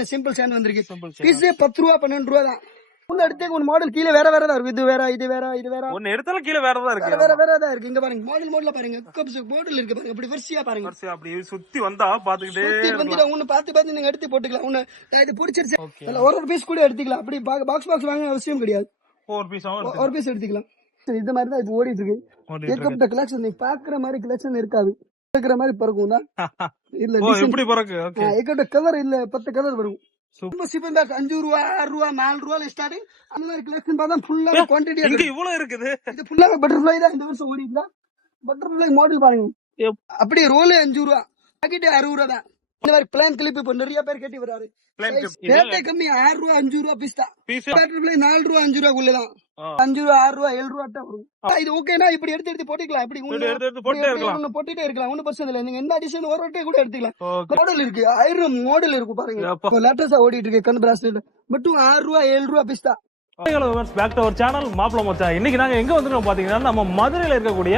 Simple சேன் வந்திருக்கு. பீஸே 10 ரூபா 12 ரூபா தான். ஒன்னு எடுத்தே ஒரு மாடல் கீழே வேற வேற தான் இருக்கு. இது வேற இது வேற இது வேற. ஒன்னு எடுத்தாலும் கீழே வேற தான் இருக்கு. வேற வேற தான் இருக்கு. இங்க பாருங்க மாடல் பாருங்க. கப்ஸ் மாடல் இருக்கு பாருங்க. அப்படி வரிசையா பாருங்க. வரிசையா அப்படி சுத்தி வந்தா பாத்துக்கிட்டே வந்துட்டா ஒன்னு பார்த்து நீங்க எடுத்து போட்டுக்கலாம். ஒன்னு இது பிடிச்சிருச்சு. இல்ல ஒரு பீஸ் கூட எடுத்துக்கலாம். அப்படி பாக்ஸ் வாங்க அவசியம் கிடையாது. ஒரு பீஸ் எடுத்துக்கலாம். இந்த மாதிரி தான் இது ஓடிட்டு இருக்கு. ஏகப்பட்ட கலெக்ஷன் நீங்க பாக்குற மாதிரி கலெக்ஷன் இருக்காது. இருக்கிற மாதிரி பறக்கும் தான். இல்ல எப்படி பறக்கு? ஏகப்பட்ட கலர் இல்ல 10 கலர் வரும். ரொம்ப சீப்பன் பேக் 5 ரூபா 6 ரூபா 4 ரூபால ஸ்டார்ட். அந்த மாதிரி கலெக்ஷன் பார்த்தா ஃபுல்லா குவாண்டிட்டி இங்க இவ்வளவு இருக்குது. இது ஃபுல்லா பட்டர்ஃப்ளை தான் இந்த வருஷம் ஓடிட்டு. பட்டர்ஃப்ளை மாடல் பாருங்க. அப்படியே ரோல் 5 ரூபா, பாக்கெட் 60 ரூபா தான். இந்த மாதிரி பிளான் கிளிப் இப்ப நிறைய பேர் கேட்டி வராரு. ரேட்டே கம்மி 6 ரூபா 5 ரூபா பீஸ் தான். பட்டர்ஃப்ளை 4 ரூபா 5 ரூபாக்குள்ளதான். 5 ரூபா 6 ரூபா 7 ரூபா தான் வரும். இது ஓகேனா இப்படி எடுத்து போட்டுக்கலாம். இப்படி போட்டுட்டே இருக்கலாம். ஒன்னும் பிரச்சனை இல்லை. நீங்க என்ன டிசைன் ஒரு வாட்டி கூட எடுத்துக்கலாம். மாடல் இருக்கு 1000 மாடல் இருக்கு பாருங்க. லேட்டஸ்டா ஓடிட்டு இருக்கு கண் பிராஸ்லெட் மட்டும் 6 ரூபா 7 ரூபா பீஸ் தான். பேக் டு அவர் சேனல் மாப்பிள மச்சான். இன்னைக்கு நாங்க எங்க வந்துருக்கோம் பாத்தீங்கன்னா நம்ம மதுரையில இருக்கக்கூடிய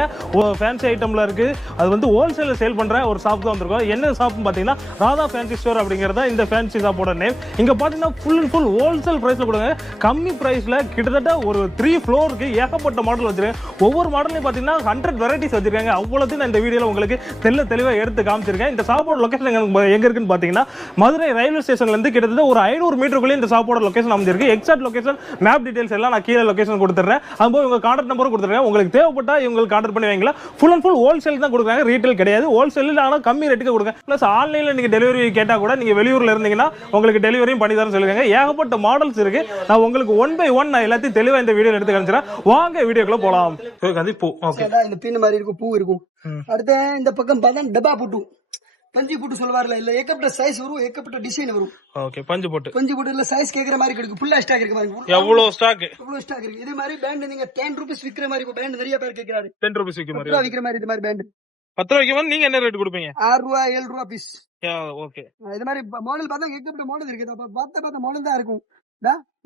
ஃபேன்சி ஐட்டம்ல இருக்கு. அது வந்து ஹோல்சேல சேல் பண்ற ஒரு ஷாப் தான் வந்திருக்கோம். என்ன ஷாப் பாத்தீங்கன்னா ராதா ஃபேன்சி ஸ்டோர் அப்படிங்கறத இந்த ஃபேன்சி ஷாப்போட நேம். இங்க பாத்தீங்கன்னா ஃபுல் அண்ட் ஃபுல் ஹோல்சேல் பிரைஸ்ல கொடுங்க. கம்மி பிரைஸ்ல கிட்டத்தட்ட ஒரு 3 ஃப்ளோருக்கு ஏகப்பட்ட மாடல் வச்சிருக்கேன். ஒவ்வொரு மாடலையும் பாத்தீங்கன்னா 100 வெரைட்டிஸ் வச்சிருக்காங்க. அவ்வளோத்தையும் நான் இந்த வீடியோல உங்களுக்கு தெளிவா எடுத்து காமிச்சிருக்கேன். இந்த ஷாப்போட லொகேஷன் எங்க இருக்குன்னு பாத்தீங்கன்னா மதுரை ரயில்வே ஸ்டேஷன்ல இருந்து கிட்டத்தட்ட ஒரு 500 மீட்டருக்குள்ளே இந்த ஷாப்போட லொகேஷன் அமைஞ்சிருக்கு. எக்ஸாக்ட் லொகேஷன் மேப் டீடைல்ஸ் எல்லாம் நான் கீழே லொகேஷன் கொடுத்துறேன். அதுபோல உங்க கான்டாக்ட் நம்பரும் கொடுத்துறேன். உங்களுக்கு தேவைப்பட்டா இவங்களுக்கு கான்டாக்ட் பண்ணி வைங்களா. ஃபுல் அண்ட் ஃபுல் ஹோல்சேல் தான் கொடுக்குறாங்க. ரீட்டைல் கிடையாது. ஹோல்சேல் ஆனா கம்மி ரேட்டுக்கு கொடுங்க. பிளஸ் ஆன்லைன்ல நீங்க டெலிவரி கேட்டா கூட நீங்க வெளியூர்ல இருந்தீங்கன்னா உங்களுக்கு டெலிவரியும் பண்ணி தரேன்னு சொல்லுங்க. ஏகப்பட்ட மாடல்ஸ் இருக்கு. நான் உங்களுக்கு 1 by 1 நான் எல்லாத்தையும் தெளிவா இந்த வீடியோல எடுத்து காமிச்சறேன். வாங்க வீடியோக்குள்ள போலாம். பூ ஓகே. இந்த பின் மாதிரி இருக்கும். பூ இருக்கும். அடுத்து இந்த பக்கம் பார்த்தா டப்பா புட்டு பஞ்சு போட்டு சொல்லுவார்ல. இல்ல ஏகப்பட்ட சைஸ் வரும். ஏகப்பட்ட டிசைன் வரும். ஓகே. பஞ்சு போட்டு இல்ல சைஸ் கேக்குற மாதிரி கிடைக்கும். ஃபுல்லா ஸ்டாக் இருக்கு பாருங்க. எவ்வளவு ஸ்டாக் இருக்கு. இதே மாதிரி பேண்ட் நீங்க 10 ரூபீஸ் விக்கிற மாதிரி. இப்ப பேண்ட் நிறைய பேர் கேக்குறாரு. 10 ரூபீஸ் விக்கிற மாதிரி இது மாதிரி பேண்ட் 10 ரூபாய்க்கு வந்து நீங்க என்ன ரேட் கொடுப்பீங்க? 6 ரூபா 7 ரூபா பீஸ். ஓகே. இது மாதிரி மாடல் பார்த்தா ஏகப்பட்ட மாடல் இருக்கு. பார்த்த மாடல் தான் இருக்கும்.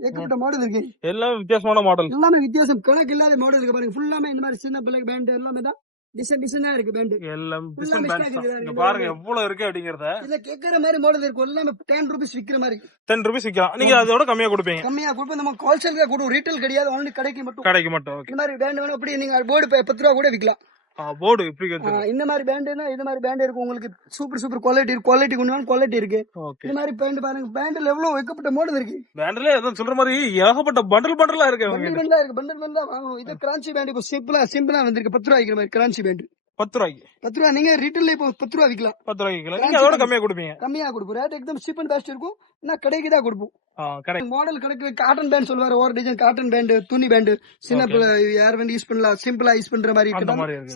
ஏகப்பட்ட மாடல் இருக்கு. எல்லாம் வித்தியாசமான மாடல். எல்லாமே வித்தியாசம் கணக்கு இல்லாத மாடல் இருக்கு பாருங்க. ஃபுல்லாமே இந்த மாதிரி சின்ன பிள்ளை பேண்ட் எல்லாமே தான் டிசைனா இருக்கு. பேண்ட் எல்லாம் டிசைன் பேண்ட் பாருங்க எவ்வளவு இருக்கு அப்படிங்கறத. இல்ல கேக்குற மாதிரி மாடல் இருக்கு. எல்லாமே 10 ரூபீஸ் விக்கிற மாதிரி. 10 ரூபீஸ் விக்கலாம். நீங்க அதோட கம்மியா கொடுப்பீங்க. கம்மியா கொடுப்போம். நம்ம ஹோல்சேல் தான் கொடுப்போம். ரீட்டைல் கிடையாது. ஒன்லி கடைக்கு மட்டும். இந்த மாதிரி பேண்ட் வேணும் அப்படி நீங்க போர்டு 10 ரூபா கூட விக்கலாம். போர்டு இப்படி இந்த மாதிரி பேண்ட்னா இது மாதிரி பேண்ட் இருக்கு. உங்களுக்கு சூப்பர் குவாலிட்டி குவாலிட்டி இருக்கு. இந்த மாதிரி பேண்ட் பாருங்க. பேண்ட்ல எவ்வளவு ஏகப்பட்ட மாடல் இருக்கு. பேண்ட்ல ஏதோ சொல்ற மாதிரி ஏகப்பட்ட பண்டலா இருக்கு. பண்டல் வாங்குவோம். இது கிரான்சி பேண்ட் இப்போ சிம்பிளா வந்திருக்கு. 10 ரூபாய்க்கு மாதிரி கிரான்சி பேண்ட் 10 ரூபாய். நீங்க ரீட்டைல் இப்போ 10 ரூபாய் விக்கலாம். 10 ரூபாய்க்கு நீங்க அதோட கம்மியா கொடுப்பீங்க. ரேட் எக்தம் சீப் அண்ட் பெஸ்ட் இருக்கும். நான் கடைக்கு தான் கொடுப்போம். மாடல் கடைக்கு காட்டன் பேண்ட் சொல்லுவாரு. ஒரு டிசைன் காட்டன் பேண்ட் துணி பேண்ட் சின்ன யார் வேண்டி யூஸ் பண்ணலாம். சிம்பிளா யூஸ் பண்ற மாதிரி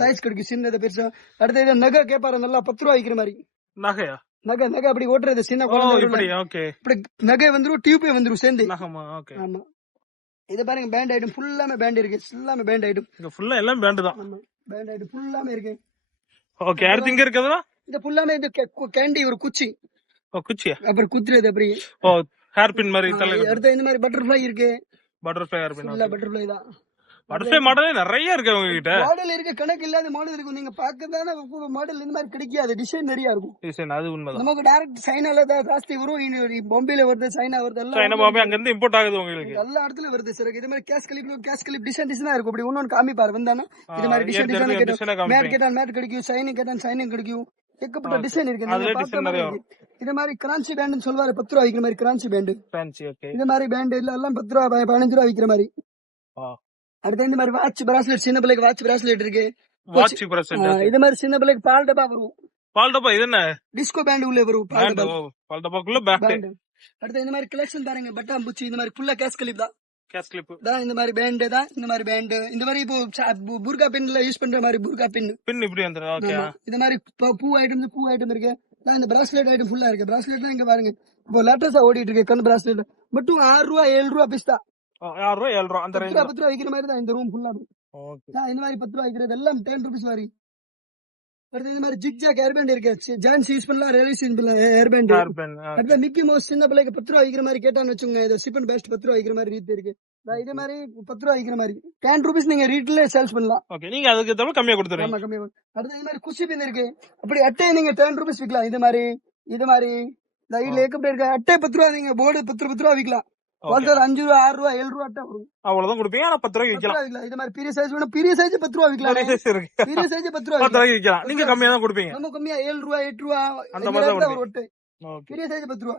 சைஸ் கிடைக்கும். சின்னதை பெருசா. அடுத்த நகை கேப்பாரு நல்லா 10 ரூபாய் விக்கிற மாதிரி. நகை அப்படி ஓட்டுறது சின்ன இப்படி நகை வந்துரும். டியூபே வந்துரும் சேர்ந்து. ஆமா. இது பாருங்க பேண்ட் ஐட்டம் ஃபுல்லாமே பேண்ட் இருக்கு. எல்லாமே பேண்ட் ஐட்டம் ஃபுல்லா எல்லாம் பேண்ட் தான். பேண்ட் ஐட்டம் ஃபுல்லாமே இருக்கு. ஓகே. அடுத்து இங்க இருக்குதா? இது ஃபுல்லாமே இது கேண்டி ஒரு குச்சியா அப்புறம் குத்துறது அப்படி ஹேர் பின் மாதிரி. அடுத்து இந்த மாதிரி பட்டர்ஃப்ளை இருக்கு. பட்டர்ஃப்ளை ஹேர் பின் இல்ல பட்டர்ஃப்ளை தான். பட்டர்ஃப்ளை மாடல் நிறைய இருக்கு உங்க கிட்ட. மாடல் இருக்கு. கணக்கு இல்லாத மாடல் இருக்கு. நீங்க பாக்கதானே மாடல் இந்த மாதிரி கிடைக்காது. டிசைன் நிறைய இருக்கும். டிசைன் அது உண்மைதான். நமக்கு டைரக்ட் சைனால தான் ஜாஸ்தி வரும். பாம்பேல வருது. சைனா வருது. எல்லாம் சைனா பாம்பே அங்க இருந்து இம்போர்ட் ஆகுது உங்களுக்கு. எல்லா இடத்துல வருது சார். இது மாதிரி கேஸ் கிளிப் டிசைனா இருக்கும். அப்படி ஒண்ணு காமிப்பாரு வந்தானா. இது மாதிரி டிசைன் மேட் கிடைக்கும். சைனிங் கிடைக்கும். ஏகப்பட்ட டிசைன் இருக்கு. இது மாதிரி கிரான்சி பேண்ட் சொல்வாரு. 10 ரூபாய் விக்கிற மாதிரி கிரான்சி பேண்ட். இது மாதிரி பேண்ட் எல்லாம் 10 ரூபாய் 15 ரூபாய் விக்கிற மாதிரி. அடுத்து இந்த மாதிரி வாட்ச் பிராஸ்லெட் சின்ன பிள்ளைக்கு வாட்ச் பிராஸ்லெட் இருக்கு. இது மாதிரி சின்ன பிள்ளைக்கு பால் டப்பா வரும். பால் டப்பா இது என்ன டிஸ்கோ பேண்ட் உள்ள வரும். பால் டப்பாக்குள்ள பேண்ட். அடுத்து இந்த மாதிரி கலெக்ஷன் பாருங்க. பட்டாம்பூச்சி இந்த மாதிரி ஃபுல்லா கேஸ் கிளிப் தான். இந்த மாதிரி பேண்ட் தான். இந்த மாதிரி பேண்ட் இந்த மாதிரி இப்போ புர்கா பின்ல யூஸ் பண்ற மாதிரி புர்கா பின் இப்படி வந்துரும். ஓகே. இந்த மாதிரி பூ ஐட்டம் இருக்கு. இந்த பிராஸ்லெட் ஐட்டம் ஃபுல்லா இருக்கு. பிராஸ்லெட் இங்க பாருங்க. இப்போ லேட்டஸ்டா ஓடிட்டு இருக்கு. கண் பிராஸ்லெட் மட்டும் 6 ரூபா 7 ரூபா பீஸ் தான். 6 ரூபா 7 ரூபா அந்த ரேஞ்ச். 10 ரூபா விக்கிற மாதிரி தான் இந்த ரூம் ஃபுல்லா. ஓகே. இந்த மாதிரி 10 ரூபா விக்கிறது எல்லாம் 10 ரூபீஸ் மாதிரி. அடுத்து இந்த மாதிரி ஜிக்ஜாக் ஹேர் பேண்ட் இருக்கு. ஜான்ஸ் யூஸ் பண்ணலாம். ரேலிஸ் யூஸ் பண்ணலாம் ஹேர் பேண்ட். அடுத்து மிக்கி மவுஸ் சின்ன பிள்ளைக்கு 10 ரூபா விக்கிற மாதிரி கேட்டான்னு வச்சுங்க. இது சீப் அண்ட் பெஸ்ட் 10 ரூபா விக்கிற மாதிரி ரீட் இருக்கு. இதே மாதிரி 10 ரூபா விக்கிற மாதிரி 10 ரூபீஸ் நீங்க ரீட்ல சேல்ஸ் பண்ணலாம். ஓகே. நீங்க அதுக்கு தவிர கம்மியா கொடுத்துறீங்க. ஆமா கம்மியா. அடுத்து இந்த மாதிரி குச்சி பின் இருக்கு. அப்படி அட்டை நீங்க 10 ரூபீஸ் விக்கலாம். இது மாதிரி இதுல ஏகப்பட்ட இருக்கு. அட்டை 10 ரூபா, நீங்க போர்டு 10 ரூபா விற்கலாம். வால்சர் 5 ரூபா 6 ரூபா 7 ரூபா அட்டை வரும். அவ்வளவுதான் கொடுப்பீங்க. ஆனா 10 ரூபாய்க்கு விற்கலாம். இது மாதிரி பெரிய சைஸ் வேணும், பெரிய சைஸ் 10 ரூபா விற்கலாம். பெரிய சைஸ் இருக்கு, பெரிய சைஸ் 10 ரூபா 10 ரூபாய்க்கு விற்கலாம். நீங்க கம்மியா தான் கொடுப்பீங்க. நம்ம கம்மியா 7 ரூபா 8 ரூபா அந்த மாதிரி தான் ஒரு ஒட்டை. ஓகே. பெரிய சைஸ் 10 ரூபா.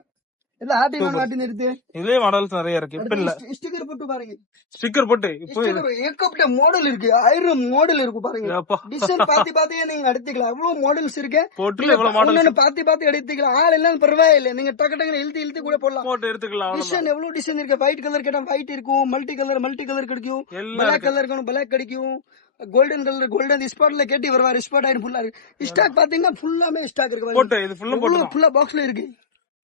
எல்லாம் ஆட்டின் ஆட்டின் இருக்கு. இதுலயே மாடல்ஸ் நிறைய இருக்கு. இப்ப இல்ல ஸ்டிக்கர் போட்டு பாருங்க. ஸ்டிக்கர் போட்டு இப்போ ஏகப்பட்ட மாடல் இருக்கு. 1000 மாடல் இருக்கு பாருங்க. டிசைன் பாத்தி நீங்க எடுத்துக்கலாம். அவ்வளவு மாடல்ஸ் இருக்கு. போட்டுல எவ்வளவு மாடல் பாத்தி எடுத்துக்கலாம். ஆள் எல்லாம் பரவாயில்லை. நீங்க டக்கு டக்கு இழுத்து கூட போடலாம். போட்டு எடுத்துக்கலாம். டிசைன் எவ்வளவு டிசைன் இருக்கு. ஒயிட் கலர் கேட்டா ஒயிட் இருக்கும். மல்டி கலர் கிடைக்கும். பிளாக் கலர் இருக்கணும், பிளாக் கிடைக்கும். கோல்டன் கலர் கோல்டன் ஸ்பாட்ல கேட்டி வருவாரு. ஸ்பாட் ஆயிடும் ஃபுல்லா இருக்கு. ஸ்டாக் பாத்தீங்கன்னா ஃபுல்லாமே ஸ்டாக் இருக்கு. போட்டு இது ஃபுல்லா பாக்ஸ்ல இருக்கு.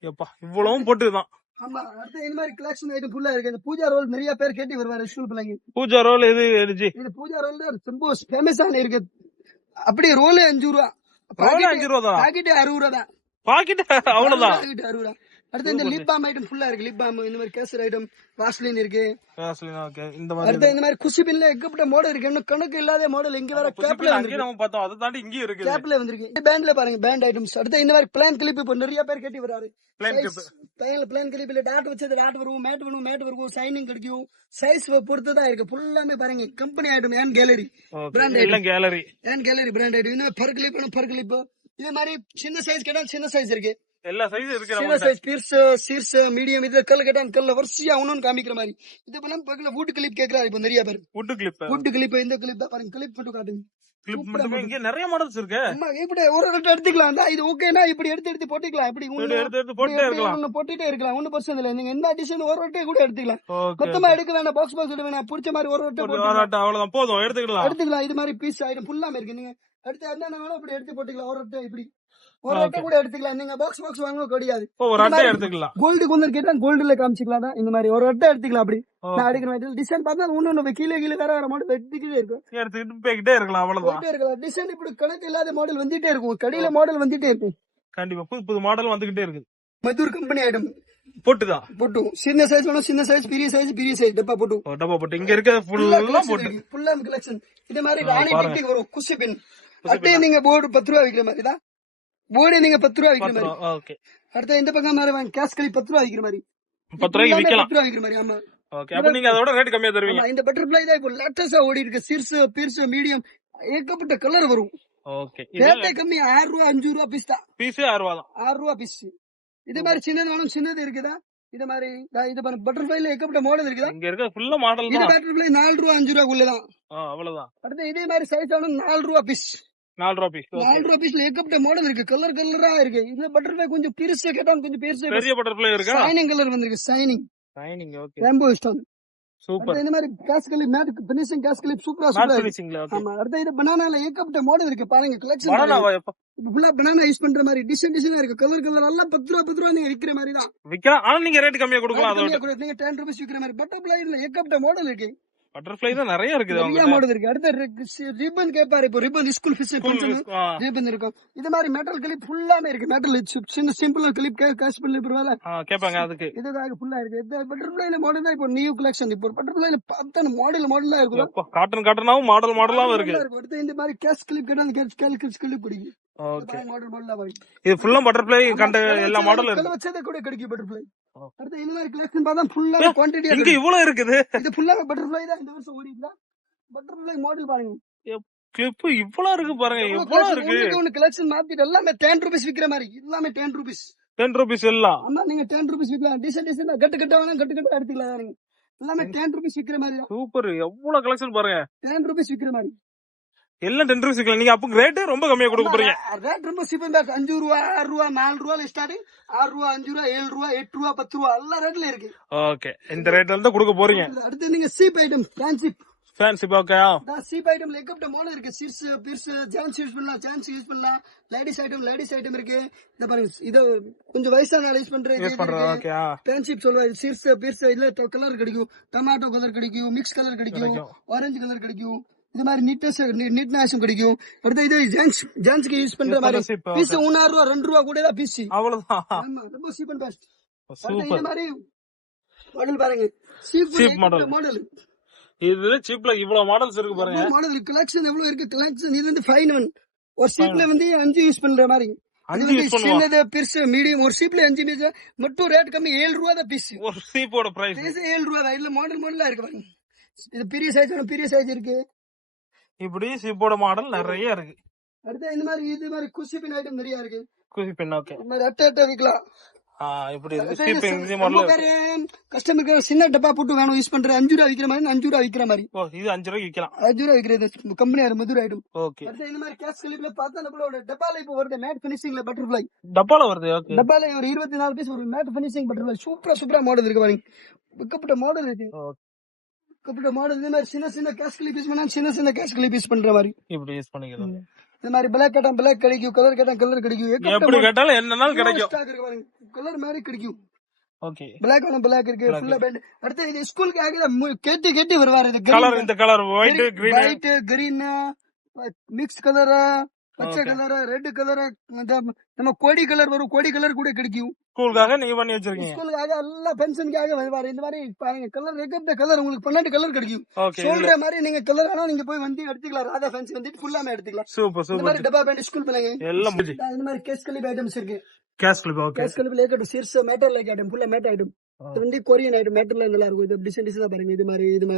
எப்பா இவ்வளவும் போட்டுதான். ஆமா, அடுத்து இந்த மாதிரி கலெக்ஷன் ஐட்டம் ஃபுல்லா இருக்கு. இந்த பூஜா ரோல் நிறைய பேர் கேட்டி வருவாரு. ஸ்கூல் பிள்ளைங்க பூஜா ரோல் எது ஜி? இந்த பூஜா ரோல் தான் ரொம்ப ஃபேமஸான இருக்கு. அப்படியே ரோல் 5 ரூபா, ரோல் 5 ரூபா தான், பாக்கெட் 60 ரூபா தான். பாக்கெட் அவ்வளவுதான். பாக்கெட் 60 ரூபா. அடுத்து இந்த லிப் பாம் ஐட்டம் ஃபுல்லா இருக்கு. லிப் பாம், இந்த மாதிரி கேசர் ஐட்டம், வாஸ்லின் இருக்கு. Vaseline okay. இந்த மாதிரி அடுத்து இந்த மாதிரி குஷிபின்ல ஏகப்பட்ட மாடல் இருக்கு. இன்னும் கணக்கு இல்லாத மாடல் இங்க வர கேப்ல அங்கே நம்ம பார்த்தோம். அதை தாண்டி இங்க இருக்கு. கேப்ல வந்திருக்கு. இந்த பேண்ட்ல பாருங்க, பேண்ட் ஐட்டம்ஸ். அடுத்து இந்த மாதிரி பிளான் கிளிப் இப்ப நிறைய பேர் கேட்டி வராரு. பிளான் கிளிப்ல டாட் வச்சது டாட் வரும், மேட் வரும், சைனிங் கிடைக்கும். சைஸ் பொறுத்து தான் இருக்கு. ஃபுல்லாமே பாருங்க கம்பெனி ஐட்டம். ஏன் கேலரி பிராண்ட் ஐட்டம், கேலரி ஏன் கேலரி பிராண்ட் ஐட்டம். இந்த பர் கிளிப் இதே மாதிரி சின்ன சைஸ் கேட்டா சின்ன சைஸ் இருக்கு. எல்லா சைஸ் இருக்கு. சின்ன சைஸ் பீர்ஸ், சீர்ஸ், மீடியம். இது கல்ல கேட்டா கல்ல வரிசையா ஒன்னு காமிக்கிற மாதிரி. இது பண்ணா பக்கத்துல வுட் கிளிப் கேக்குறாரு இப்ப நிறைய பேர். வுட் கிளிப் இந்த கிளிப் தான் பாருங்க. கிளிப் போட்டு காட்டுங்க. கிளிப் மட்டும் இங்க நிறைய மாடல்ஸ் இருக்கு. அம்மா இப்படி ஒரு எடுத்துக்கலாம். இது ஓகேனா இப்படி எடுத்து போட்டுக்கலாம். இப்படி எடுத்து போட்டே இருக்கலாம். போட்டுட்டே இருக்கலாம். ஒன்னும் பிரச்சனை இல்லை. நீங்க எந்த டிசைன் ஒரு வட்டை கூட எடுத்துக்கலாம். மொத்தமா எடுக்க வேணாம். பாக்ஸ் எடுக்க வேணாம். பிடிச்ச மாதிரி ஒரு வட்டை அவ்வளவுதான் போதும். எடுத்துக்கலாம். இது மாதிரி பீஸ் ஐட்டம் ஃபுல்லாமே இருக்கு. நீங்க அடுத்து என்ன வேணாலும் இப்படி எடுத்து போட்டுக்கலாம். ஒரு வட்டை இப்படி ஒரு வட்டை கூட எடுத்துக்கலாம். நீங்க பாக்ஸ் வாங்க கிடையாது. ஒரு வட்டை எடுத்துக்கலாம். கோல்டு கொஞ்சம் கேட்டா கோல்டுல காமிச்சிக்கலாம். இந்த மாதிரி ஒரு வட்டை எடுத்துக்கலாம். அப்படி நான் எடுக்கிற மாதிரி டிசைன் பார்த்தா ஒண்ணு கீழே வேற மாடல் எடுத்துக்கிட்டே இருக்கும். எடுத்துக்கிட்டு போய்கிட்டே இருக்கலாம். அவ்வளவுதான். டிசைன் இப்படி கணக்கு இல்லாத மாடல் வந்துட்டே இருக்கும். கடையில மாடல் வந்துட்டே இருக்கும். கண்டிப்பா புது மாடல் வந்துகிட்டே இருக்கு. மதுர் கம்பெனி ஐட்டம் போட்டுதான் போட்டு சின்ன சைஸ் வேணும், சின்ன சைஸ், பெரிய சைஸ் டப்பா போட்டு இங்க இருக்க ஃபுல்லா கலெக்ஷன். இதே மாதிரி ராணி டிக்கி வரும். குஷிபின் அட்டே நீங்க போர்டு 10 ரூபா விக்கிற மாதிரி தான். போர்டு நீங்க 10 ரூபா விக்கிற மாதிரி. ஓகே. அடுத்து இந்த பக்கம் மாதிரி கேஷ் கலி 10 ரூபா விக்கிற மாதிரி. 10 ரூபாய்க்கு விக்கலாம். 10 ரூபா விக்கிற மாதிரி. ஆமா. ஓகே. அப்ப நீங்க அதோட ரேட் கம்மியா தருவீங்க. இந்த பட்டர்ஃப்ளை தான் இப்போ லேட்டஸ்டா ஓடி இருக்கு. சீர்ஸ், பீர்ஸ், மீடியம் ஏகப்பட்ட கலர் வரும். ஓகே. ரேட்டே கம்மி. 6 ரூபா 5 ரூபா பீஸ் தான். பீஸே 6 ரூபா தான். 6 ரூபா பீஸ். இது மாதிரி சின்னது வேணும், சின்னது இருக்குதா. இது மாதிரி இது பாருங்க. பட்டர்ஃப்ளைல ஏகப்பட்ட மாடல் இருக்குதா. இங்க இருக்க ஃபுல்லா மாடல் தான். இது பட்டர்ஃப்ளை 4 ரூபா 5 ரூபாக்குள்ள தான். அவ்வளவுதான். அடுத்து இதே மாதிரி சைஸ் வேணும். 4 ரூபா பீஸ். 4 ரூபா பீஸ். 4 ரூபா பீஸ்ல ஏகப்பட்ட மாடல் இருக்கு. கலரா இருக்கு. இது பட்டர்ஃப்ளை கொஞ்சம் பெருசா கேட்டா கொஞ்சம் பெருசா. பெரிய பட்டர்ஃப்ளை இருக்கா. ஷைனிங் கலர் வந்திருக்கு. Shining. Okay. Rambo stone super. இந்த மாதிரி கேஸ்கலி மேட் ஃபினிஷிங் கேஸ்கலி சூப்பரா ஃபினிஷிங்ல. ஓகே. ஆமா. அடுத்து இது பனானால ஏகப்பட்ட மாடல் இருக்கு பாருங்க. கலெக்ஷன் பனானாவா எப்ப ஃபுல்லா பனானா யூஸ் பண்ற மாதிரி டிசைனா இருக்கு. கலர் எல்லாம் 10 ரூபா நீங்க விக்கிற மாதிரி தான் விக்கலாம். ஆனா நீங்க ரேட் கம்மியா கொடுக்கலாம். அதோட நீங்க 10 ரூபீஸ் விக்கிற மாதிரி. பட்டர்ஃப்ளைல ஏகப்பட்ட மாடல் இருக்கு. பட்டர்ஃப்ளை தான் நிறைய இருக்குது. நிறைய மாடல் இருக்கு. அடுத்து ரிப்பன் கேப்பாரு. இப்போ ரிப்பன் ஸ்கூல் ஃபிஷ் ரிப்பன் இருக்கும். இது மாதிரி மெட்டல் கிளிப் ஃபுல்லாமே இருக்கு. மெட்டல் சின்ன சிம்பிள் கிளிப் கேஷ் பண்ணி பரவாயில்ல கேட்பாங்க. அதுக்கு இதுக்காக ஃபுல்லா இருக்கு. இந்த பட்டர்ஃப்ளைல மாடல் தான் இப்போ நியூ கலெக்ஷன். இப்போ பட்டர்ஃப்ளைல 10 மாடலா இருக்கு. காட்டனாவும் மாடலாவும் இருக்கு. அடுத்து இந்த மாதிரி கேஷ் கிளிப் கேட்டா கிளிப் பிடிக்கும். இது ஃபுல்லா பட்டர்ஃப்ளை கண்ட எல்லா மாடலும் இருக்கு. வச்சதே கூட கிடைக்கும் பட்டர்ஃப்ளை. அடுத்து இந்த மாதிரி கலெக்ஷன் பார்த்தா ஃபுல்லா குவாண்டிட்டி இங்க இவ்வளவு இருக்குது. இது ஃபுல்லா பட்டர்ஃப்ளை தான். இந்த வருஷம் ஓடிடலாம். பட்டர்ஃப்ளை மாடல் பாருங்க. கிளிப் இவ்வளவு இருக்கு பாருங்க. இவ்வளவு இருக்கு. ஒன்னு கலெக்ஷன் மாத்திட்டு எல்லாமே 10 ரூபீஸ் விக்கிற மாதிரி. எல்லாமே 10 ரூபீஸ். 10 ரூபீஸ் எல்லாம். ஆமா. நீங்க 10 ரூபீஸ் விக்கலாம். டிசைன் கட்டு எடுத்துக்கலாம். நீங்க எல்லாமே 10 ரூபீஸ் விக்கிற மாதிரி. சூப்பர். எவ்வளவு கலெக்ஷன் பாருங்க. 10 ரூபீஸ் விக்கிற மாதிரி. எல்லாம் 10 ரூபீஸ் விக்கலாம். நீங்க அப்ப ரேட் ரொம்ப கம்மியா கொடுக்க போறீங்க. ரேட் ரொம்ப சீப்பா தான். 5 ரூபா 6 ரூபா 4 ரூபால ஸ்டார்டிங். 6 ரூபா 5 ரூபா 7 ரூபா 8 ரூபா 10 ரூபா எல்லா ரேட்ல இருக்கு. ஓகே. இந்த ரேட்ல தான் கொடுக்க போறீங்க. அடுத்து நீங்க cheap item fancy okay. Cheap ஐட்டம்ல ஏகப்பட்ட மாடல் இருக்கு. சீர்ஸ், பீர்ஸ், ஜான்ஸ் யூஸ் பண்ணலாம். லேடிஸ் ஐட்டம் இருக்கு. இந்த பாருங்க. இது கொஞ்சம் வயசான யூஸ் பண்றது. ஓகே. ஃபேன்சி சொல்லுவாங்க. சீர்ஸ், பீர்ஸ் இல்ல கலர் கிடைக்கும். டொமேட்டோ கலர் கிடைக்கும். மிக்ஸ் கலர் கிடைக்கும். ஆரஞ்சு கலர் கிடைக்கும். இது மாதிரி நீட்னஸும் கிடைக்கும். அடுத்து இது ஜென்ஸ்க்கு யூஸ் பண்ற மாதிரி பீஸ் 1 ரூபா 2 ரூபா கூட தான் பீஸ். அவ்வளவுதான். ஆமா. ரொம்ப சீப் அண்ட் பெஸ்ட். இந்த மாதிரி மாடல் பாருங்க. Cheap model. இதுல சீப்ல இவ்வளவு மாடல்ஸ் இருக்கு பாருங்க. மாடல் கலெக்ஷன் எவ்வளவு இருக்கு. கலெக்ஷன் இது வந்து ஃபைன் ஒன். ஒரு சீப்ல வந்து 5 யூஸ் பண்ற மாதிரி. 5 யூஸ் பண்ணுவோம். சின்னது பெருசு மீடியம் ஒரு சீப்ல 5 பீஸ் மட்டும் ரேட் கம்மி 7 ரூபா தான் பீஸ். ஒரு சீப்போட பிரைஸ் 7 ரூபா தான். இதுல மாடலா இருக்கு பாருங்க. இது பெரிய சைஸ் இருக்கு. இப்படி சீப்போட மாடல் நிறைய இருக்கு. அடுத்து இந்த மாதிரி குஷி பின் ஐட்டம் நிறைய இருக்கு. குஷி பின் ஓகே. இந்த மாதிரி அட்டை வைக்கலாம். இப்படி இருக்கு சீப்பிங் இந்த மாடல். கஸ்டமருக்கு சின்ன டப்பா போட்டு வேணும் யூஸ் பண்ற 5 ரூபா விக்கிற மாதிரி 5 ரூபா விக்கிற மாதிரி. ஓ இது 5 ரூபாய்க்கு விக்கலாம். 5 ரூபா விக்கிறது கம்பெனி மதுரை ஐட்டம். ஓகே. அடுத்து இந்த மாதிரி கேஸ் கிளிப்ல பார்த்தா நம்மளோட டப்பால இப்போ வருது மேட் ஃபினிஷிங்ல பட்டர்ஃப்ளை. டப்பால வருது. ஓகே. டப்பால ஒரு 24 பீஸ் ஒரு மேட் ஃபினிஷிங் பட்டர்ஃப்ளை சூப்பரா மாடல் இருக்கு பாருங்க. விக்கப்பட்ட மாடல் இருக்கு. விக்கப்பட்ட மாடல் இந்த மாதிரி சின்ன கேஸ் கிளிப் யூஸ் பண்ணா சின்ன கேஸ் கிளிப் யூஸ் பண்ற மாதிரி இப்படி யூஸ் பண்ணிக்கலாம். இந்த மாதிரி பிளாக் கேட்டா பிளாக் கிடைக்கும், கலர் கேட்டா கலர் கிடைக்கும். எப்படி கேட்டாலும் என்னனாலும் கிடைக்கும். ஸ்டாக் இருக்கு பாருங்க. கலர் மாதிரி கிடைக்கும். ஓகே. பிளாக் ஆன பிளாக் இருக்கு ஃபுல்லா பேண்ட். அடுத்து இது ஸ்கூலுக்கு ஆகல கேட்டி வருவாரு. இது கலர் இந்த colour white green mix colour பச்சை கலர் ரெட் கலர் நம்ம கோடி கலர் வரும். கோடி கலர் கூட கிடைக்கும். ஸ்கூலுக்காக நீங்க பண்ணி வச்சிருக்கீங்க. ஸ்கூலுக்காக எல்லா பென்ஷனுக்காக வருவாரு. இந்த மாதிரி பாருங்க கலர் ரெக்கப்ட கலர் உங்களுக்கு 12 கலர் கிடைக்கும். ஓகே. சொல்ற மாதிரி நீங்க கலர் ஆனா நீங்க போய் வந்து எடுத்துக்கலாம். ராதா ஃபேன்சி வந்துட்டு ஃபுல்லாமே எடுத்துக்கலாம். சூப்பர் இந்த மாதிரி டப்பா பேண்ட் ஸ்கூல் பிள்ளைங்க எல்லாம் இந்த மாதிரி கேஸ் கிளிப் ஐட்டம்ஸ் இருக்கு. Case clip okay. கேஸ் கிளிப்ல ஏகட்ட சீர்ஸ் மெட்டல் லைக் ஐட்டம் ஃபுல்லா மேட் ஐட்டம். இது வந்து கொரியன் ஐட்டம் மேட்டர்ல நல்லா இருக்கும். இது டிசைன் பாருங்க. இது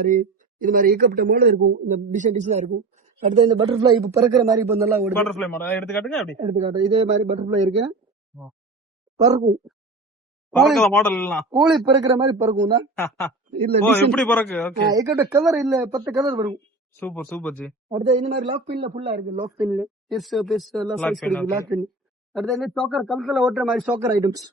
மாதிரி ஏகப்பட்ட மாடல் இருக்கும். இந்த டிசைன் இருக்கும். அடுத்து இந்த பட்டர்ஃப்ளை இப்ப பறக்குற மாதிரி இப்ப நல்லா ஓடுது. பட்டர்ஃப்ளை மாடல் எடுத்துக்காட்டுங்க. அப்படி எடுத்துக்காட்டு இதே மாதிரி பட்டர்ஃப்ளை இருக்கு. பறக்கும் பறக்குற மாடல் எல்லாம் கோழி பறக்குற மாதிரி பறக்கும் தான். இல்ல எப்படி பறக்கு. ஓகே. ஏகட்ட கலர் இல்ல 10 கலர் வரும். Super G. அடுத்து இந்த மாதிரி லாக் பின்ல ஃபுல்லா இருக்கு. லாக் பின்ல பெருசு எல்லாம் சைஸ் இருக்கு. லாக் பின். அடுத்து இந்த சோக்கர் கல்கல ஓட்டுற மாதிரி சோக்கர் ஐட்டம்ஸ்.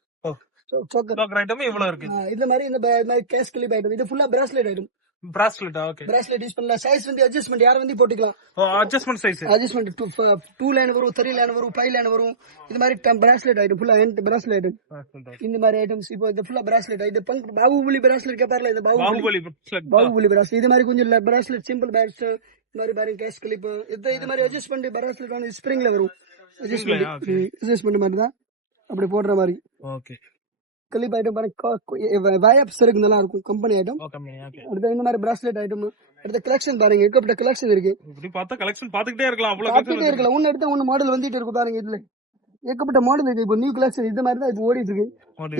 சோக்கர் ஐட்டம் இவ்வளவு இருக்கு. இந்த மாதிரி கேஸ் கிளிப் ஐட்டம். இது ஃபுல்லா bracelet item. Bracelet okay. Bracelet use பண்ணலாம். சைஸ் வந்து அட்ஜஸ்ட்மென்ட் யார் வந்து போட்டுக்கலாம். அட்ஜஸ்ட்மென்ட் சைஸ் 2 லைன் வரும், 3 லைன் வரும், 5 லைன் வரும். இந்த மாதிரி பிரேஸ்லெட் ஐட்டம் ஃபுல்லா ஹேண்ட் பிரேஸ்லெட் ஐட்டம். இந்த மாதிரி ஐட்டம்ஸ் இப்போ இந்த ஃபுல்லா பிரேஸ்லெட் இது பங்க் பாகுபலி பிரேஸ்லெட் கேப்பார்ல. இது பாகுபலி பிரேஸ்லெட். இது மாதிரி கொஞ்சம் பிரேஸ்லெட் சிம்பிள் பிரேஸ்லெட். இந்த மாதிரி பாருங்க கேஸ் கிளிப் இது மாதிரி அட்ஜஸ்ட்மென்ட் பிரேஸ்லெட் வந்து ஸ்ப்ரிங்ல வரும். அட்ஜஸ்ட்மென்ட் மாதிரி தான் அப்படி போடுற மாதிரி. ஓகே. கிளிப் ஐட்டம் பாருங்க. வயப்ஸ் இருக்கு நல்லா இருக்கும் கம்பெனி ஐட்டம். அடுத்து இந்த மாதிரி பிரேஸ்லெட் ஐட்டம். அடுத்த கலெக்ஷன் பாருங்க. ஏகப்பட்ட கலெக்ஷன் இருக்கு. இப்படி பார்த்தா கலெக்ஷன் பாத்துக்கிட்டே இருக்கலாம். ஒன்னு எடுத்தா ஒன்னு மாடல் வந்துட்டு இருக்கு பாருங்க. இதுல ஏகப்பட்ட மாடல் இருக்கு. இப்போ நியூ கலெக்ஷன் இந்த மாதிரி தான் இப்போ ஓடிட்டு இருக்கு.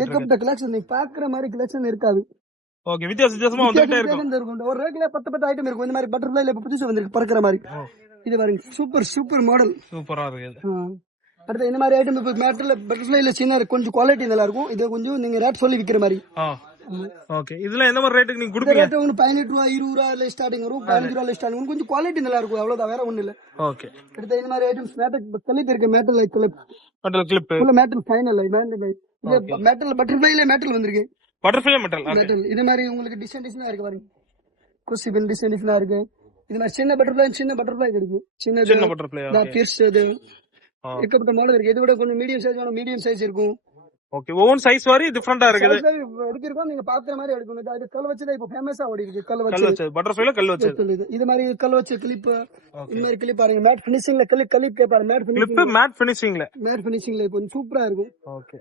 ஏகப்பட்ட கலெக்ஷன் நீங்க பாக்குற மாதிரி கலெக்ஷன் இருக்காது. ஓகே. வித்தியாசமா வந்துட்டே இருக்கும். ஒரு ரேக்ல 10 ஐட்டம் இருக்கும். இந்த மாதிரி பட்டர்ஃப்ளைல இப்ப புதுசா வந்திருக்கு பறக்குற மாதிரி. இது பாருங்க சூப்பர் மாடல். சூப்பரா இருக்கு. அடுத்து இந்த மாதிரி ஐட்டம் இப்ப மேட்டர்ல பட்டர்ஃப்ளைல சின்ன கொஞ்சம் குவாலிட்டி நல்லா இருக்கும். இது கொஞ்சம் நீங்க ரேட் சொல்லி விக்கிற மாதிரி. ஓகே. இதுல எந்த மாதிரி ரேட்டுக்கு நீங்க கொடுப்பீங்க? ரேட் வந்து 18 ரூபாய் 20 ரூபாயில ஸ்டார்டிங் வரும். 15 ரூபாயில ஸ்டார்டிங். கொஞ்சம் குவாலிட்டி நல்லா இருக்கும். அவ்வளவுதான், வேற ஒண்ணு இல்ல. ஓகே. அடுத்து இந்த மாதிரி ஐட்டம்ஸ் மேட்டர் கிளிப் இருக்கு. மேட்டல் லைக் கிளிப் ஃபுல்லா மேட்டல் ஃபைனல் மேட்டல் பட்டர்ஃப்ளைல மேட்டல் வந்திருக்கு. Butterfly metal. இது மாதிரி உங்களுக்கு டிசைனா இருக்கு பாருங்க. குசி பின் டிசைனா இருக்கு. இது மாதிரி சின்ன பட்டர்ஃப்ளை கிடைக்கும். சின்ன பட்டர்ஃப்ளை பெருசு அது ஏகப்பட்ட மாடல் இருக்கு. இதை விட கொஞ்சம் மீடியம் சைஸ் வேணும். மீடியம் சைஸ் இருக்கும். ஓகே. ஒவ்வொரு சைஸ் வாரி டிஃபரெண்டா இருக்குது. எடுத்திருக்கோம் நீங்க பாக்குற மாதிரி எடுக்கணும். அது கல் வச்சதா இப்ப ஃபேமஸா ஓடி இருக்கு. கல் வச்சு பட்டர்ஃப்ளைல கல் வச்சு இது மாதிரி கல் வச்ச கிளிப். இந்த மாதிரி கிளிப் பாருங்க. மேட் ஃபினிஷிங்ல கிளிப் கேப்பாரு. மேட் ஃபினிஷிங்ல இப்போ சூப்பரா இருக்கும். ஓகே.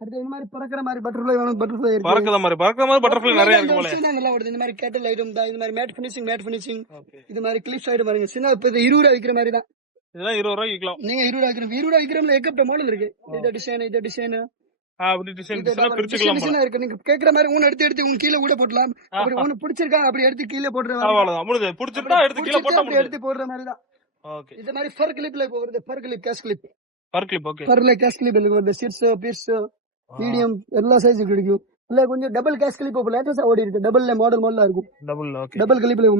அடுத்து இந்த மாதிரி பறக்குற மாதிரி பட்டர்ஃப்ளை வேணும். பட்டர்ஃப்ளை இருக்கு. பறக்குற மாதிரி பட்டர்ஃப்ளை நிறைய இருக்கு போல. நல்லா ஓடுது. இந்த மாதிரி கேட்டல் ஐட்டம் தான். இந்த மாதிரி மேட் ஃபினிஷிங் இது மாதிரி கிளிப்ஸ் ஐட்டம் பாருங்க. சின்ன இப்ப 20 ரூபாய் விக்கிற மாதிரி தான். இதெல்லாம் 20 ரூபாய் விக்கலாம். நீங்க 20 ரூபாய் விக்கிறோம்ல ஏகப்பட்ட மாடல் இருக்கு. இந்த டிசைன் அப்படி டிசைன் பிரிச்சுக்கலாம் இருக்கு. நீங்க கேக்குற மாதிரி ஒன்னு எடுத்து உங்க கீழ கூட போடலாம். அப்படி ஒன்னு பிடிச்சிருக்கா அப்படி எடுத்து கீழ போடுற மாதிரி. அவ்வளவுதான் முடிஞ்சது. பிடிச்சிட்டா எடுத்து கீழ போட்டா முடிஞ்சது. எடுத்து போடுற மாதிரி தான். ஓகே. இந்த மாதிரி ஃபர் கிளிப்ல இப்போ வருது. Fur clip case clip. Okay. ஃபர்ல கேஸ் கிளிப் இருக்கு. வருது சிர்ஸ் பீஸ் மீடியம் எல்லா சைஸ் கிடைக்கும். இல்ல கொஞ்சம் டபுள் கேஸ் கிளிப் இப்போ லேட்டஸ்டா ஓடி இருக்கு. டபுள்ல மாடலா இருக்கும். டபுள் கிளிப்ல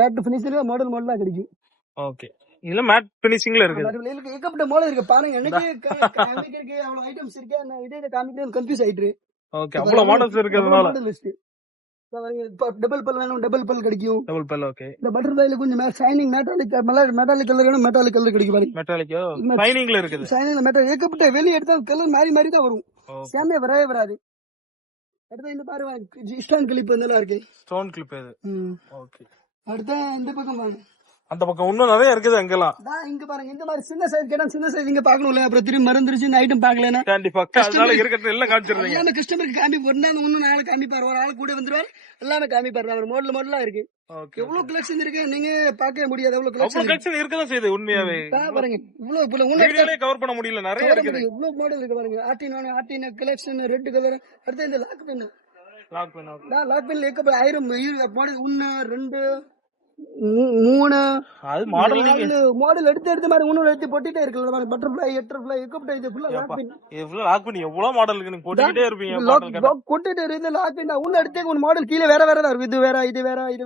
மேட் ஃபினிஷிங்ல மாடலா கிடைக்கும். ஓகே. இதுல மேட் ஃபினிஷிங்ல இருக்கு. ஏகப்பட்ட மாடல் இருக்கு பாருங்க. எனக்கு இருக்கு அவ்வளவு ஐட்டம்ஸ் இருக்கு. நான் இதே காமிக்க கன்ஃபியூஸ் ஆயிட்டு. ஓகே. அவ்வளவு மாடல்ஸ் இருக்குறதுனால டபுள் பல் வேணும். டபுள் பல் கிடைக்கும். டபுள் பல் ஓகே. இந்த பட்டர்ஃப்ளைல கொஞ்சம் ஷைனிங் மெட்டாலிக் கலர் வேணும். மெட்டாலிக் கலர் கிடைக்கும் பாருங்க. மெட்டாலிக் ஷைனிங்ல இருக்குது. ஷைனிங்ல மெட்டால் ஏகப்பட்ட வெளிய எடுத்தா கலர் மாறி தான் வரும். சேமே வராது. அடுத்து இந்த பாருங்க ஸ்டோன் கிளிப் நல்லா இருக்கு. ஸ்டோன் கிளிப் இது. ஓகே. அடுத்து இந்த பக்கம் பாருங்க. அந்த பக்கம் இன்னும் நிறைய இருக்குது அங்கெல்லாம். இங்க பாருங்க இந்த மாதிரி சின்ன சைஸ் கேட்டா சின்ன சைஸ் இங்க பாக்கணும்ல, அப்புறம் திரும்பி மறந்துருச்சு இந்த ஐட்டம் பாக்கலன்னா. கண்டிப்பா அதனால இருக்கிறது எல்லாம் காமிச்சிடுறீங்க. எல்லாமே கஸ்டமருக்கு காமி போட்டா இன்னும் நாளை காமிப்பாரு, ஒரு ஆள் கூட வந்துருவாரு எல்லாமே காமிப்பாரு. அவர் மாடலா இருக்கு. எவ்வளவு கலெக்ஷன் இருக்கு நீங்க பாக்கவே முடியாது. எவ்வளவு கலெக்ஷன் இருக்கதான் செய்யுது உண்மையாவே. பாருங்க இவ்வளவு வீடியோலயே கவர் பண்ண முடியல, நிறைய இருக்குது. இவ்வளவு மாடல் இருக்கு பாருங்க. ஆர்டின் கலெக்ஷன் ரெட் கலர். அடுத்து இந்த லாக் பென் ஏக்கப்பட்ட 1000 மாடல் 1 2 3 அது மாடல் மாடல் எடுத்து மாதிரி ஒண்ணு எடுத்து போட்டுட்டே இருக்கல. பட்டர்ஃப்ளை எட்டர்ஃப்ளை ஏக்கப்பட்ட இது ஃபுல்லா லாக் பென். லாக் பண்ணி எவ்வளவு மாடல் இருக்கு, நீங்க போட்டுட்டே இருப்பீங்க. கொட்டிட்டே இருந்து லாக் பென் ஒண்ணு எடுத்து ஒரு மாடல் கீழ வேற தான் இருக்கு. இது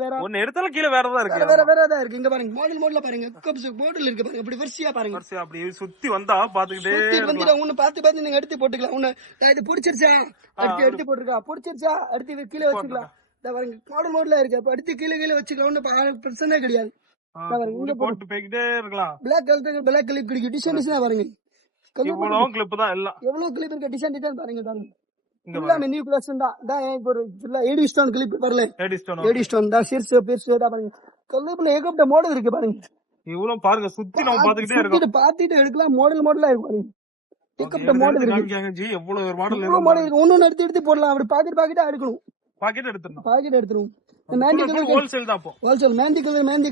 வேற ஒண்ணு எடுத்தாலும் கீழ வேற தான் இருக்கு. வேற தான் இருக்கு. இங்க பாருங்க மாடல்ல பாருங்க கப்ஸ் மாடல் இருக்கு பாருங்க. அப்படி வரிசையா பாருங்க. வரிசையா அப்படி சுத்தி வந்தா பாத்துக்கிட்டே வந்துட்டா ஒண்ணு பாத்து நீங்க எடுத்து போட்டுக்கலாம். ஒண்ணு இது பிடிச்சிருச்சா எடுத்து போட்டுருக்கா, பிடிச்சிருச்சா அடுத்து கீழே வச்சுக்கலாம். மாடலா இருக்கு. அப்ப அடுத்து கீழே வச்சுக்கலாம். ஒன்னும் பிரச்சனை கிடையாது. போட்டு போய்கிட்டே இருக்கலாம். பிளாக் கிளிப் கிடைக்கும். டிசைன் பாருங்க. இவ்வளவு கிளிப் தான் எல்லாம். எவ்வளவு கிளிப் இருக்கு டிசைன் பாருங்க. எல்லாமே நியூ கலெக்ஷன் தான். ஒரு ஏடி ஸ்டோன் கிளிப் வரல. ஏடி ஸ்டோன் தான் சிர்ஸ் பெருசு தான் பாருங்க. கிளிப்ல ஏகப்பட்ட மாடல் இருக்கு பாருங்க. இவ்வளவு பாருங்க சுத்தி நம்ம பாத்துக்கிட்டே இருக்கோம். பாத்துட்டு எடுக்கலாம். மாடலா இருக்கு பாருங்க. ஏகப்பட்ட மாடல் இருக்கு. எவ்வளவு மாடல் இருக்கு. ஒன்னு எடுத்து போடலாம். அப்படி பாக்கெட்டா எடுக்கணும். பாக்கெட் எடுத்துறோம். மேண்டி கலர் ஹோல்சேல் தான். ஹோல்சேல் மேண்டி கலர் ஆன்டி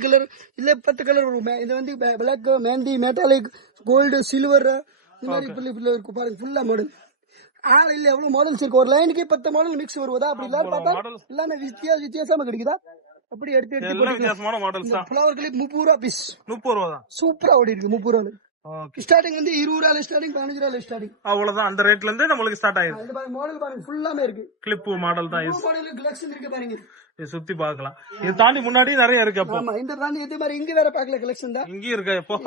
கலர் இல்ல 10 கலர் வரும். இது வந்து பிளாக் மேண்டி மெட்டாலிக் கோல்டு சில்வர் இந்த மாதிரி இருக்கு பாருங்க. ஃபுல்லா மாடல் இல்ல எவ்வளவு மாடல்ஸ் இருக்கு. ஒரு லைனுக்கு 10 மாடல் மிக்ஸ் வருவதா? அப்படி இல்ல பார்த்தா எல்லாமே வித்தியாசமா கிடைக்குதா? அப்படி எடுத்து வித்தியாசமான மாடல்ஸ் தான். ஃப்ளவர் கிளிப் 30 ரூபா பீஸ். 30 ரூபா தான். சூப்பரா ஓடி இருக்கு. 30 ரூபா ஸ்டார்டிங் வந்து 20 ரூபாயில ஸ்டார்டிங் 15 ரூபாயில ஸ்டார்டிங். அவ்வளவுதான். அந்த ரேட்ல இருந்து நமக்கு ஸ்டார்ட் ஆயிருக்கு. இந்த பாருங்க மாடல் பாருங்க ஃபுல்லாமே இருக்கு. கிளிப் மாடல் தான். மாடல் கலெக்ஷன் இருக்கு பாருங்க. இது சுத்தி பார்க்கலாம். இது தாண்டி முன்னாடி நிறைய இருக்கு. அப்போ ஆமா இந்த தாண்டி இது மாதிரி இங்க வேற பார்க்கல கலெக்ஷன் தான். இங்க இருக்கு. இப்போ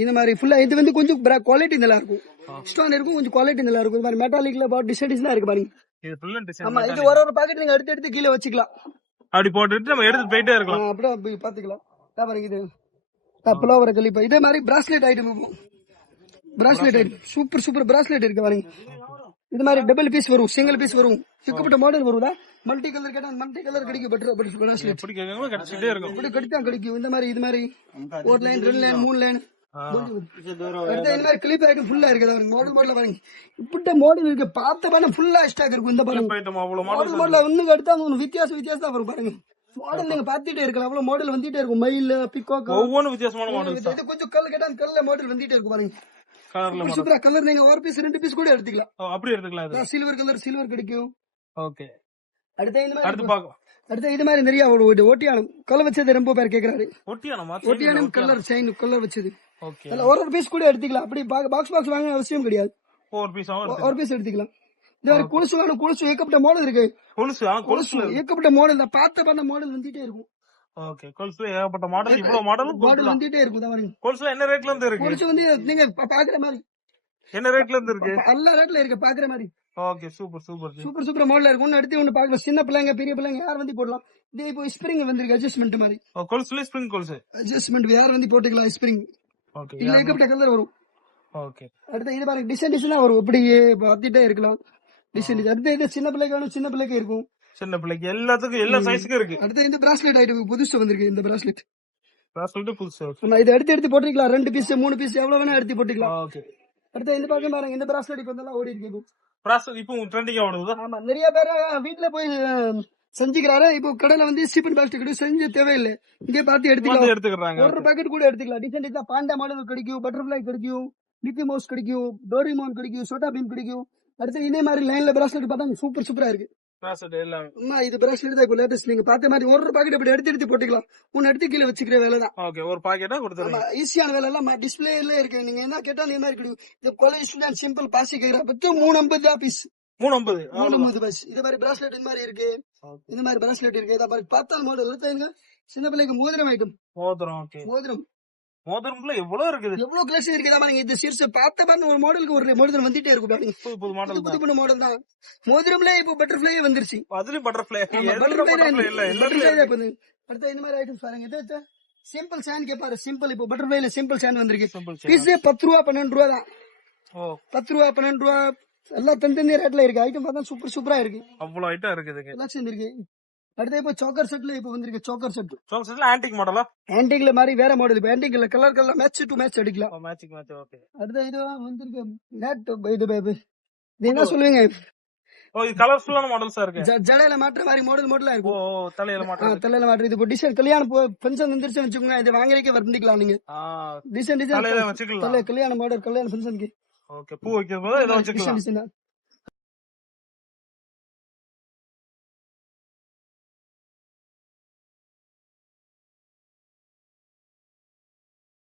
இந்த மாதிரி ஃபுல்லா இது வந்து கொஞ்சம் குவாலிட்டி நல்லா இருக்கும். ஸ்டோன் இருக்கும், கொஞ்சம் குவாலிட்டி நல்லா இருக்கும். இந்த மாதிரி மெட்டாலிக்ல டிசைன்ஸ் தான் இருக்கு பாருங்க. இது ஃபுல் டிசைன். ஆமா இது ஒரு பாக்கெட் நீங்க எடுத்து கீழ வச்சுக்கலாம். அப்படி போட்டுட்டு நம்ம எடுத்து போயிட்டே இருக்கலாம். அப்படியே பாத்துக்கலாம். பாருங்க இது ஃப்ளவர் கிளிப். இதே மாதிரி bracelet item. Bracelet super bracelet இருக்கு பாருங்க. இது மாதிரி டபுள் பீஸ் வரும், சிங்கிள் பீஸ் வரும், ஏகப்பட்ட மாடல் வருதா. மல்டி கலர் கேட்டா மல்டி கலர் கிடைக்கும். பெட்டர் பிராஸ்லெட் எப்படி கேக்குறீங்களோ கிடைச்சிட்டே இருக்கும். அப்படி கிடைக்கும். இந்த மாதிரி இது மாதிரி ஒரு லைன் 2 லைன் 3 லைன் அடுத்த இந்த மாதிரி கிளிப் ஐட்டம் ஃபுல்லா இருக்குது. மாடல் பாருங்க. இப்படி மாடல் இருக்கு. பார்த்த பாருங்க ஃபுல்லா ஸ்டாக் இருக்கும். இந்த பாருங்க மாடல் ஒண்ணுக்கு அடுத்தா வித்தியாசம் தான் வரும் பாருங்க. மாடல் நீங்க பாத்துட்டே இருக்கலாம். அவ்வளவு மாடல் வந்துட்டே இருக்கும். மயில் பிகாக் ஒவ்வொரு வித்தியாசமான மாடல். இது கொஞ்சம் கல் கேட்டா கல்ல மாடல் வந்துட்டே இருக்கும் பாருங்க. சூப்பரா கலர் நீங்க ஒரு பீஸ் 2 பீஸ் கூட எடுத்துக்கலாம். அப்படி எடுத்துக்கலாம். சில்வர் கலர் சில்வர் கிடைக்கும். ஓகே. அடுத்து இது மாதிரி நிறைய ஒட்டியானம் கலர் வச்சது ரொம்ப பேர் கேக்குறாரு. ஒட்டியானம் கலர் செயின் கலர் வச்சது. ஒரு பீஸ் கூட எடுத்துக்கலாம். அப்படி பாக்ஸ் வாங்க அவசியம் கிடையாது. ஒரு பீஸ் எடுத்துக்கலாம். இந்த மாதிரி கொலுசு வேணும். கொலுசு ஏகப்பட்ட மாடல் இருக்கு. கொலுசு ஏகப்பட்ட மாடல் தான். பார்த்த மாடல் வந்துட்டே இருக்கும். ஓகே. கொலுசு ஏகப்பட்ட மாடல். இவ்வளவு மாடல் வந்துட்டே இருக்கும். கொலுசு என்ன ரேட்ல இருந்து இருக்கு? கொலுசு வந்து நீங்க பாக்குற மாதிரி என்ன ரேட்ல இருந்து இருக்கு? எல்லா ரேட்ல இருக்கு பாக்குற மாதிரி. ஓகே. சூப்பர் மாடல் இருக்கு. ஒன்னு எடுத்து ஒன்னு பாக்கலாம். சின்ன பிள்ளைங்க பெரிய பிள்ளைங்க யார் வந்து போடலாம். இதே இப்போ ஸ்ப்ரிங் வந்திருக்கு அட்ஜஸ்ட்மென்ட் மாதிரி. கொலுசுல ஸ்ப்ரிங் கொலுசு அட்ஜஸ்ட்மென்ட் யார் வந்து போட்டுக்கலாம் ஸ்ப்ரிங். ஓகே. இல்ல ஏகப்பட்ட கலர் வரும். ஓகே. அடுத்து இது பாருங்க டிசைனா வரும். இப்படியே பார்த்துட்டே இருக்கலாம். டிசைன் அடுத்து இது சின்ன பிள்ளைக்கு வேணும். சின்ன பிள்ளைக்கு இருக்கும். சின்ன பிள்ளைக்கு எல்லாத்துக்கும் எல்லா சைஸ்க்கும் இருக்கு. அடுத்து இந்த பிராஸ்லெட் ஐட்டம் புதுசா வந்திருக்கு. இந்த பிராஸ்லெட் புதுசா இதை எடுத்து போட்டுக்கலாம். 2 பீஸ் 3 பீஸ் எவ்வளவு வேணா எடுத்து போட்டுக்கலாம். அடுத்து இந்த பக்கம் பாருங்க. இந்த பிராஸ்லெட் இப்ப நல்லா ஓடி இருக்கு. இப்போ ட்ரெண்டிங்கா ஓடுது. ஆமா நிறைய பேர் வீட்டுல போய் செஞ்சுக்கிறாரு. இப்போ கடையில வந்து சீப்பன் பிளாஸ்டிக் செஞ்சு தேவையில்லை. இங்கே பார்த்து எடுத்துக்கலாம். ஒரு பாக்கெட் கூட எடுத்துக்கலாம். டிசைன் பாண்டா மாடல் கிடைக்கும். பட்டர்ஃபிளை கிடைக்கும். மிக்கி மவுஸ் கிடைக்கும். டோரிமான் கிடைக்கும். சோட்டா பீம் கிடைக்கும். அடுத்து இதே மாதிரி லைன்ல பிராஸ்லெட் பார்த்தா சூப்பரா இருக்கு. இது பிராஸ்லெட் தான் லேட்டஸ்ட். நீங்க பார்த்த மாதிரி ஒரு பாக்கெட் அப்படி எடுத்து போட்டுக்கலாம். ஒன்னு எடுத்து கீழே வச்சுக்கிற வேலை தான். ஒரு பாக்கெட்டா கொடுத்துருங்க. ஈஸியான வேலை எல்லாம் டிஸ்பிளேல இருக்கு. நீங்க என்ன கேட்டாலும் இந்த மாதிரி கிடைக்கும். இந்த காலேஜ் சிம்பிள் பாசி கேக்குற பத்தி 350 பீஸ். 350 பீஸ். இது மாதிரி பிராஸ்லெட் இந்த மாதிரி இருக்கு. இந்த மாதிரி பிராஸ்லெட் இருக்கு. இதை மாதிரி பார்த்தால் மாடல் எடுத்தாங்க. சின்ன பிள்ளைக்கு மோதிரம் ஐட்டம். மோதிரம்ல எவ்வளவு இருக்குது. எவ்வளவு கலெக்ஷன் இருக்கு பாருங்க. இது சீர்ஸ் பார்த்த பாருங்க. ஒரு மாடலுக்கு ஒரு மோதிரம் வந்துட்டே இருக்கும் பாருங்க. புது மாடல் தான். மோதிரம்ல இப்போ பட்டர்ஃபிளை வந்துருச்சு. அதுலயும் பட்டர்ஃபிளை அடுத்த இந்த மாதிரி ஐட்டம்ஸ் பாருங்க. இது சிம்பிள் சேன் கேப்பாரு. சிம்பிள் இப்போ பட்டர்ஃபிளைல சிம்பிள் சேன் வந்திருக்கு. பீஸ் 10 ரூபா 12 ரூபா தான். 10 ரூபா 12 ரூபா எல்லாம் தனித்தனி ரேட்ல இருக்கு. ஐட்டம் பார்த்தா சூப்பரா இருக்கு. அவ்வளவு ஐட்டம் இருக்குது. கலெக்ஷன் இருக்கு. அடுத்து இப்ப சோக்கர் செட்ல இப்ப வந்திருக்கு சோக்கர் செட். சோக்கர் செட்ல ஆன்டிக் மாடலா? ஆன்டிக்ல மாதிரி வேற மாடல். இப்ப ஆன்டிக்ல கலர் மேட்ச் டு மேட்ச் அடிக்கலாம். Matching match. ஓகே. அடுத்து இது வந்திருக்கு நேட் இது என்ன சொல்லுவீங்க? ஓ இது கலர்ஃபுல்லான மாடல்ஸா இருக்கு. ஜடையில மாற்ற மாதிரி மாடலா ஓ இருக்கும். தலையில மாட்டறது. தலையில மாற்ற. இது இப்போ டிசைன் கல்யாணம் ஃபங்க்ஷன் வந்துருச்சுன்னு வச்சுக்கோங்க, இது வாங்கறதுக்கே வந்துக்கலாம் நீங்க. டிசைன் தலையில வச்சுக்கலாம். கல்யாண மாடல் கல்யாண ஃபங்க்ஷனுக்கு. ஓகே. பூ வைக்கும் போது இத வச்சுக்கலாம். டிசைன்